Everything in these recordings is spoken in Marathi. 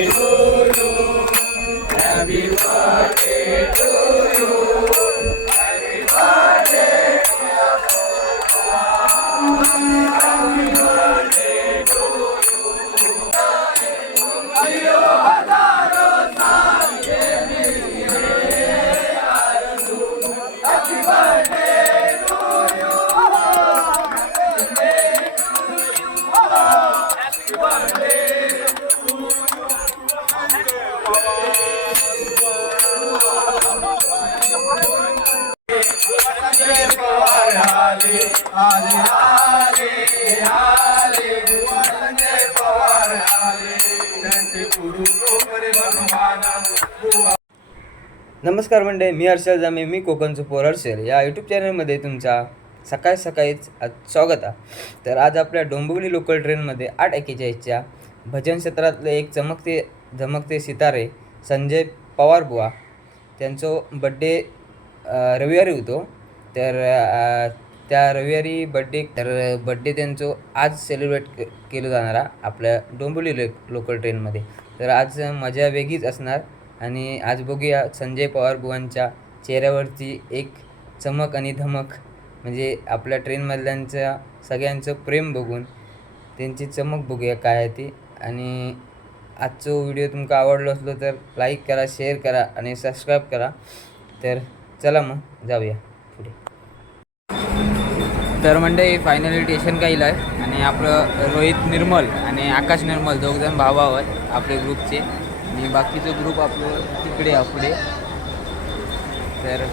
Happy birthday. नमस्कार मंडळी मी हर्षल जामे मी कोकणचं पोर हर्षल. या यूट्यूब चॅनलमध्ये तुमचा सकाळ सकाळीच आज स्वागत आहे. तर आज आपल्या डोंबिवली लोकल ट्रेनमध्ये आठ एकेचाळीसच्या भजन क्षेत्रातले एक चमकते धमकते सितारे संजय पवार बुवा त्यांचं बड्डे रविवारी होतो. तर त्या रविवारी बड्डे तर बड्डे त्यांचं आज सेलिब्रेट के केलं जाणार आपल्या डोंबिवली लोकल ट्रेनमध्ये तर आज मजा वेगळीच असणार. आणि आज बघूया संजय पवार बुवांच्या चेहऱ्यावरती एक चमक आणि धमक. म्हणजे आपल्या ट्रेनमधल्यांच्या सगळ्यांचं प्रेम बघून त्यांची चमक बघूया काय आहे ती. आणि आजचो व्हिडिओ तुमका आवडलो असलो तर लाईक करा शेअर करा आणि सबस्क्राईब करा. तर चला मग जाऊया पुढे. तर म्हणजे फायनली स्टेशन काहीला आहे आणि आपलं रोहित निर्मल आणि आकाश निर्मल दोघजण भाऊ भाव आहेत आपले ग्रुपचे आणि बाकीचं ग्रुप आपलं तिकडे आहे पुढे. तर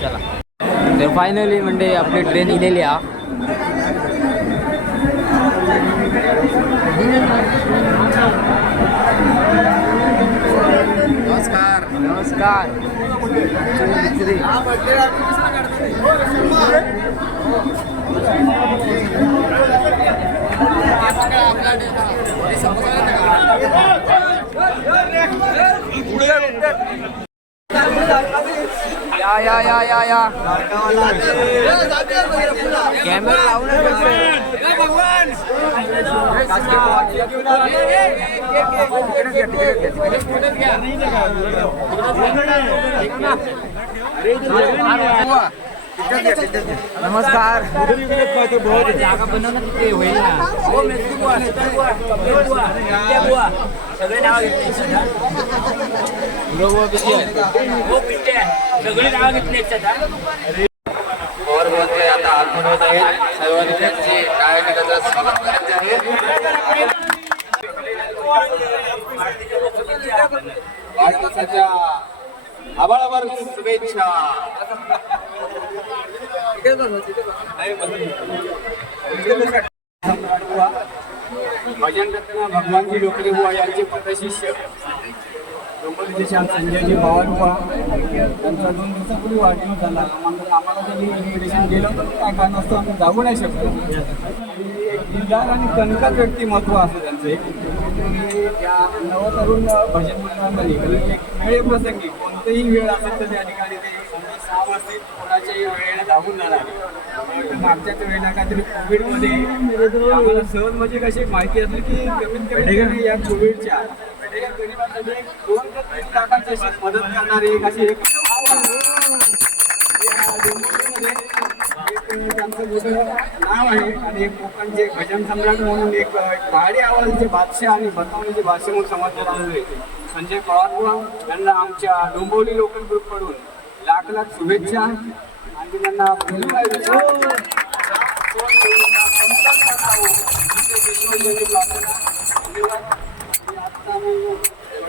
चला. तर फायनली म्हणजे आपली ट्रेन इलेली आ. नमस्कार. नमस्कार. या या या या या. कॅमेरा लावून नमस्कार. जागा बनव ना नाव आता आगमन होत आहेत सर्वांनी त्यांचे स्वागत करायचे आहे वाढदिवसाच्या आभाळावर शुभेच्छा. भजन भगवानजी लोकरे बुवा यांचे पदशिष्य श्याम संजयजी पवार बुवा त्यांचा दोन दिवसापूर्वी वाढदिवस झाला आम्हाला आम्हाला त्यांनी इन्व्हिटेशन दिलं पण काय कारण असतं आम्ही जाऊ नाही शकतो दिलदार आणि कणकत व्यक्तिमत्व असं त्यांचं एक त्या नवतरुण भजन मंडळामध्ये कधी एक वेळ प्रसंगी कोणतेही वेळ असेल तर त्या ठिकाणी ते समजा सहा वाजता कोणाच्याही वेळेला धावून जाणार मागच्याच वेळेला काहीतरी कोविडमध्ये आम्हाला सहज म्हणजे कशी माहिती असली की कमीत कमी या कोविडच्या गरिबांसाठी दोन ते तीन लाखांची अशी मदत करणारी एक अशी एक या डोंबिवलीमध्ये एक त्यांचं मोठं नाव आहे आणि एक कोकणचे भजन सम्राट म्हणून एक पहाडी आवाजाचे बादशाह आणि बतावणीचे बादशाह म्हणून समजले जाणारे संजय पवार यांना आमच्या डोंबिवली लोकल ग्रुपकडून लाख लाख शुभेच्छा. आणि त्यांना बोलू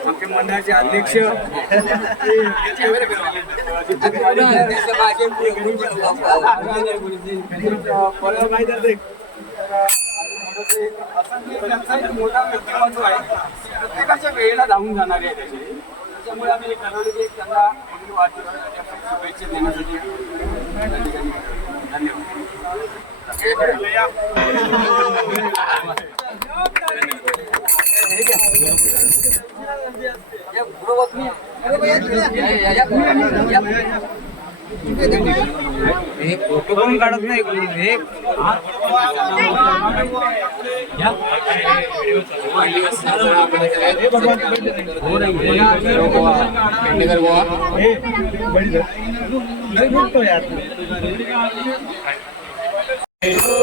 आमचे मंडळाचे अध्यक्ष. परत एक मोठा व्यक्तिमत्व आहे प्रत्येकाच्या वेळेला धावून जाणारे आहे त्याचे त्याच्यामुळे आम्ही ठरवलं की त्यांना शुभेच्छा देण्यासाठी ठिकाणी फोटो पण काढत नाही कोणी. हे आठ एकेचाळीस डोंबिवली लोकल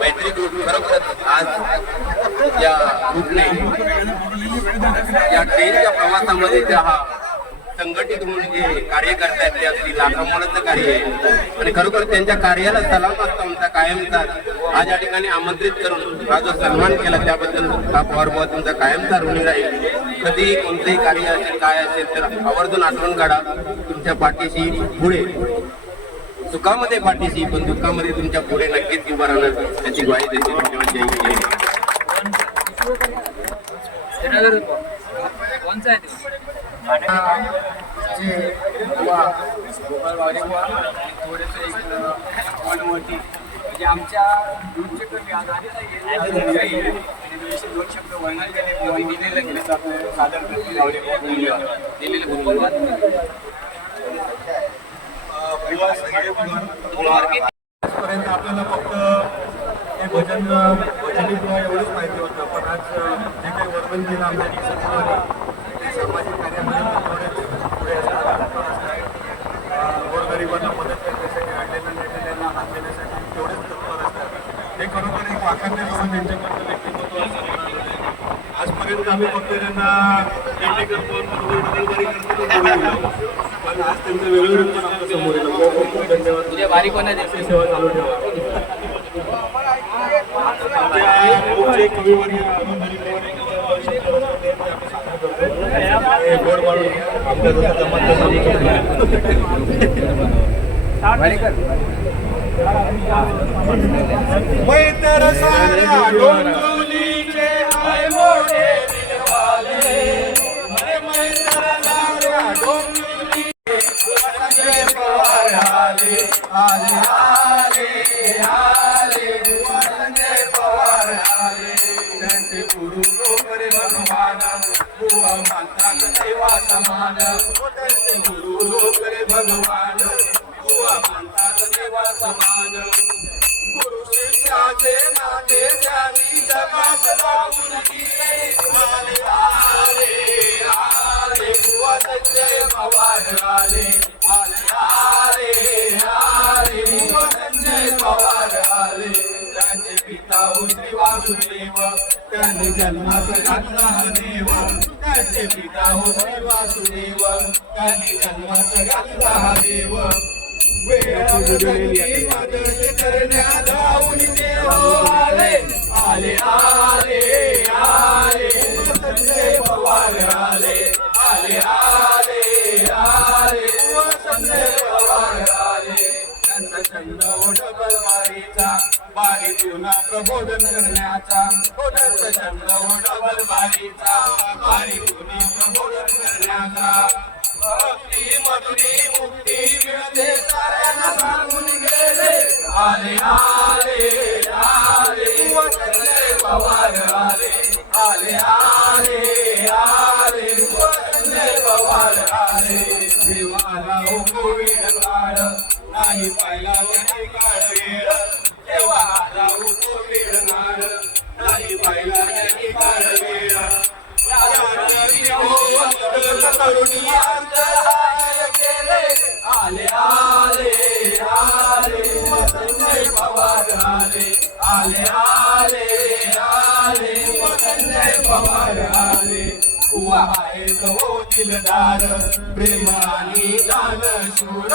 मैत्री ग्रुप आज या ग्रुपने या प्रवासामध्ये जे हा संघटित म्हणून जे कार्य करतायत ते अगदी लाखामोलाचं कार्य आहे. आणि खरोखर त्यांच्या कार्याला सलाम असतो आमचा कायमचा. आज या ठिकाणी आमंत्रित करून हा जो सन्मान केला त्याबद्दल हा पवारभाऊ तुमचा कायमचा ऋणी राहील. कधी कोणतेही कार्य असेल काय असेल तर आवर्जून आठवण काढा. तुमच्या पाठीशी पुढे सुखामध्ये पाठीशी पण दुःखामध्ये तुमच्यापुढे नक्कीच किंवा राहणार त्याची ग्वाही देते. जे थोडेसे वनवटी म्हणजे आमच्या दूरचे कमी दोन शब्द वर्णन केले दिलेलं गेले सादर करते आजपर्यंत आपल्याला फक्त हे भजन भजनी किंवा एवढंच माहिती होतं पण आज जे काही वर्णन केलं आमच्या ते सामाजिक कार्यामध्ये पण तेवढेच पुढे असतात गोरगरिबांना मदत करण्यासाठी आणलेल्या नेलेल्यांना हात देण्यासाठी तेवढेच तत्पर असतात. हे खरोखर एक वाखाणण्या करून त्यांच्याबद्दल व्यक्तिमत्व असं. आजपर्यंत आम्ही फक्त त्यांना भेटी करतो बदलबारी करतो तो. पण आज त्यांचं वेगळं रूप पण आमच्यासमोर येतं खूप खूप धन्यवाद. उद्या बारीक अशी सेवा चालू ठेवा. आमच्या मैत्र साऱ्या डोंगुलीचे आय मोठे दिलवाले. अरे मैत्र साऱ्या डोंगुलीचे पवार आले, आले, देवा समान ओ त्यांचे गुरु लोकरे भगवान बुवा म्हणतात देवा समान गुरु शिष्याचे नाते त्यांनी जगात लावून दिले. आले, आले, आले. बुवा संजय पवार आले. आले, आले, आले. बुवा संजय पवार आले. त्यांचे पिता होते वासुदेव त्यांनी जन्मास घातला देवा त्यांचे पिता होते वासुदेव त्यांनी जन्मास घातला हा देव मदत करण्या धावून देव आले आले आले. बारीतून प्रबोधन करण्याचा हो चंद्र छंद डबल बारीचा बारीतून प्रबोधन करण्याचा. भक्ती मधुरी मुक्ती मिळते साऱ्यांना सांगून गेले. आले आले. आले आले आले. संजय पवार आले. आहे तो दिलदार प्रेमानी दान शूर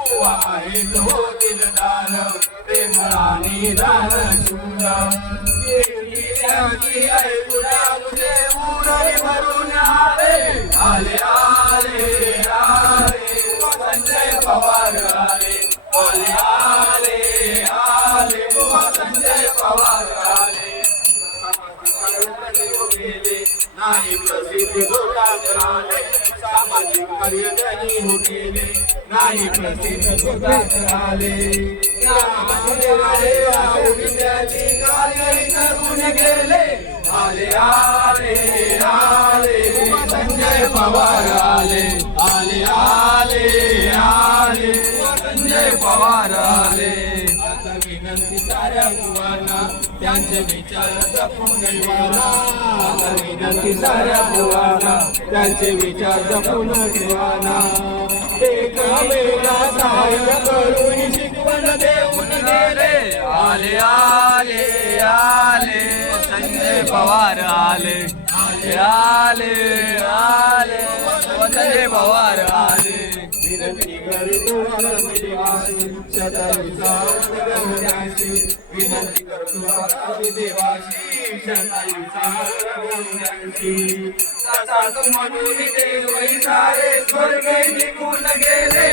उभा आहे तो दिलदार प्रेमानी दान शूर त्याची भरून आले. आले आले. कार्य त्यांनी नाही प्रसिद्ध जोरात आले विद्यार्थी कार्य करून गेले आले आले आले संजय पवार आले आले आले आले संजय पवार आले आता विनंती साऱ्या त्यांचे विचार जपून विनंती साऱ्या बुवांना त्यांचे विचार जपून ठेवाना एक वेळा सहाय्य करून शिकवण देऊन गेले आले आले आले. संजय पवार आले. आले आले आले. संजय पवार आले. विनंती करतो आदिवासी शतायुचा विनंती म्हणून निघून गेले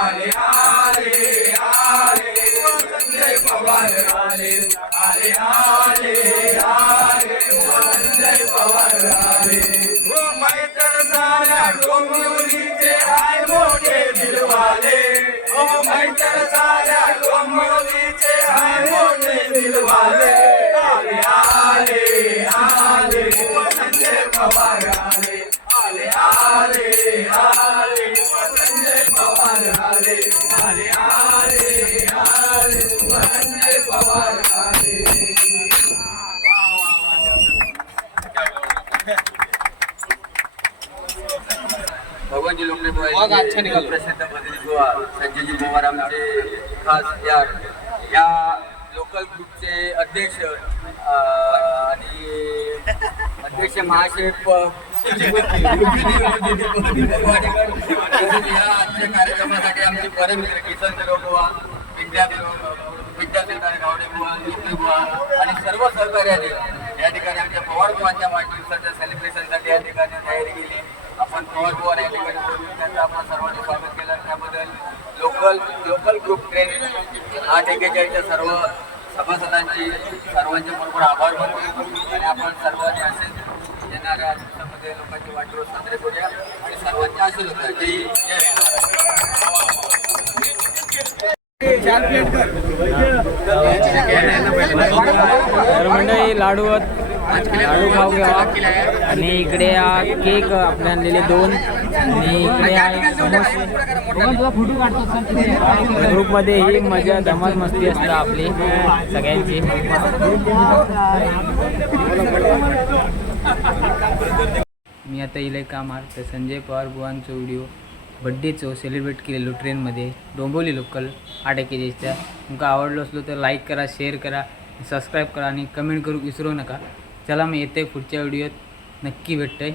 आले आले आले संजय पवार आले आले आले भगवानजी लोकने प्रसिद्ध प्रतिनिधी संजयजी पवार आमचे खास या अध्यक्ष आणि अध्यक्ष महाशय या आजच्या कार्यक्रमासाठी आमचे परमित्र किसन बुवा विद्यापीठ विद्याचंद्र आणि बुवा लोके आणि सर्व सहकार्याने या ठिकाणी आमच्या पवार बुवांच्या वाढदिवसाच्या सेलिब्रेशनसाठी या ठिकाणी तयारी केली. आपण पवार बुवा या ठिकाणी बोलून त्यांचं आपण सर्वांनी स्वागत केलं. त्याबद्दल लोकल लोकल ग्रुप ट्रेन हा ठेकेच्या सर्व सभासदांचे सर्वांचे बरोबर आभार मानतो. आणि आपण सर्वांनी असेच येणाऱ्या दिवसामध्ये लोकांचे वाढदिवस साजरे करूया. आणि सर्वांचे आशीर्वाद जय मंडळी लाडू लाडू खाऊ घ्यावा आणि इकडे हा केक आपण आणलेले दोन. आणि इकडे आहे ग्रुपमध्ये ही मजा धमाल मस्ती असतात आपली. सगळ्यांची. मी आता इले कामार तर संजय पवार बुवांचो व्हिडिओ बड्डेचो सेलिब्रेट केलेलो ट्रेनमध्ये डोंबोली लोकल आठ एकेजीच्या तुमका आवडलो असलो तर लाईक करा शेअर करा. सबस्क्राईब करा आणि कमेंट करू विसरू नका. चला मी येते पुढच्या व्हिडिओत. नक्की भेटतंय.